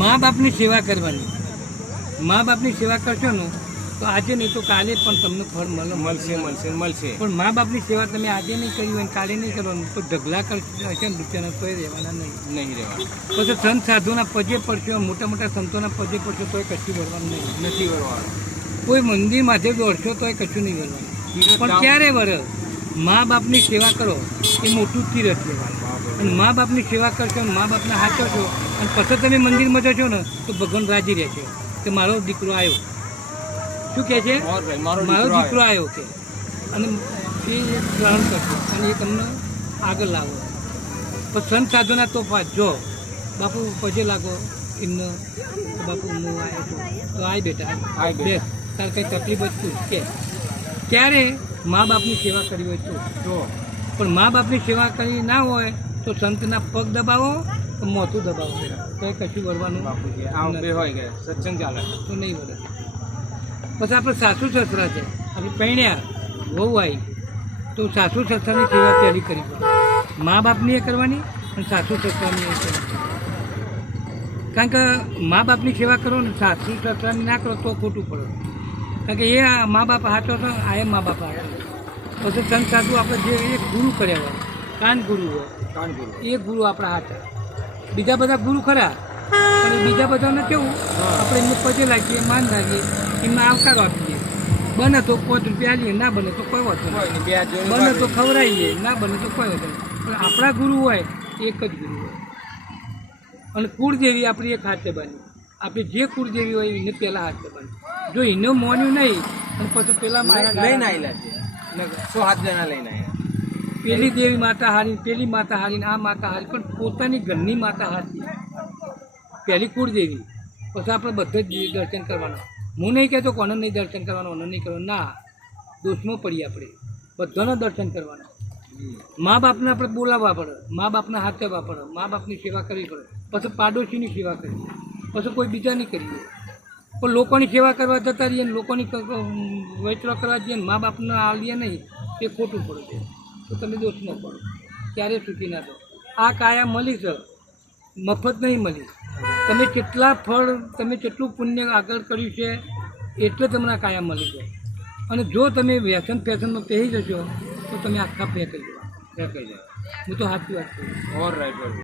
મા બાપની સેવા કરવાની. મા બાપની સેવા કરશો ને તો આજે નહીં તો કાલે પણ તમને ફળ મળશે. પણ મા બાપની સેવા તમે આજે નહીં કરી હોય કાલે નહીં કરવાનું તો ઢગલા કરશે ને રૂપિયાના તોય રહેવાના નહીં રહેવાનું. પછી સંત સાધુના પજે પડશો, મોટા મોટા સંતોના પજે પડશો તોય કશું ભરવાનું નથી વળવાનું. કોઈ મંદિર માથે દોડશો તોય કશું નહીં ભરવાનું. પણ ક્યારે વરે મા બાપની સેવા કરો એ મોટું તીરથ કહેવાય. અને મા બાપની સેવા કરશો ને મા બાપને હાચો છો અને પછી તમે મંદિરમાં જશો ને તો ભગવાન રાજી રહેશે કે મારો દીકરો આવ્યો. શું કહે છે? મારો દીકરો આવ્યો કે. અને એ ગ્રહણ કરશો અને એ તમને આગળ લાવો. પણ સંત સાધુના તો જો બાપુ પજે લાગો એમને બાપુ હું આવ્યો છું તો આય બેટા બે તાર કંઈ તકલીફ જ તું કે ક્યારે મા બાપની સેવા કરવી હોય તો. પણ મા બાપની સેવા કરી ના હોય તો સંતના પગ દબાવો તો મોતું દબાવો કંઈ કશું વળવાનું હોય સત્સંગ ચાલે તો નહીં વળે. પછી આપણે સાસુ સસરા છે આપણે પૈણ્યા વહુ આવી તો સાસુ સસરાની સેવા પહેલી કરવી પડે. મા બાપની એ કરવાની અને સાસુ સસરાની એ કરવાની. કારણ કે મા બાપની સેવા કરો ને સાસુ સસરાની ના કરો તો ખોટું પડે. કારણ કે એ મા બાપ હાચો છે આ એ મા બાપ હાચો. પછી સંત સાધુ આપણે જે એક ગુરુ કર્યા હોય કાન ગુરુ હોય એ ગુરુ આપણા હાચા. બીજા બધા ગુરુ ખરા પણ બીજા બધાને કેવું આપણે એમને પજે લાગીએ માન લાગીએ એમને આવકાર આપીએ. બને તો 5 રૂપિયા આલીએ ના બને તો કોઈ વાંધો નહીં. બને તો ખવડાવીએ ના બને તો કોઈ વાંધો નહીં. પણ આપણા ગુરુ હોય એક જ ગુરુ હોય. અને કુળદેવી આપણી એક હાથે બની. આપણે જે કુળદેવી હોય એને પહેલાં હાથે બની. જો એને મોન્યું નહીં અને પછી પેલા મારા લઈને આવેલા છે 100 જણા લઈને આવ્યા. પેલી દેવી માતા હારી પેલી માતા હારી આ માતા હારી પણ પોતાની ઘરની માતા હારી પહેલી કુળદેવી. પછી આપણે બધા જ દર્શન કરવાના. હું નહીં કહેતો કોને નહીં દર્શન કરવાનું ઓને નહીં કરવાનું ના દોષમાં પડીએ આપણે બધાના દર્શન કરવાના. મા બાપને આપણે બોલાવવા પડે, મા બાપના હાથે આપવા પડે, મા બાપની સેવા કરવી પડે. પછી પાડોશીની સેવા કરવી, પછી કોઈ બીજાની કરીએ. પણ લોકોની સેવા કરવા જતા રહીએ ને લોકોની વૈતરો કરવા જઈએ ને મા બાપને આલીએ નહીં એ ખોટું પડે છે. તો તમે દોષ ન પડો ક્યારે સુખી ના થો. આ કાયા મળી છે મફત નહીં મળી. તમે કેટલા ફળ તમે કેટલું પુણ્ય આગળ કર્યું છે એટલે તમને આ કાયા મળી છે. અને જો તમે વ્યસન ફેશનમાં પહેરી જશો તો તમે આખા ફેંકાઈ જાઓ. હું તો સાચી વાત કરું. All right.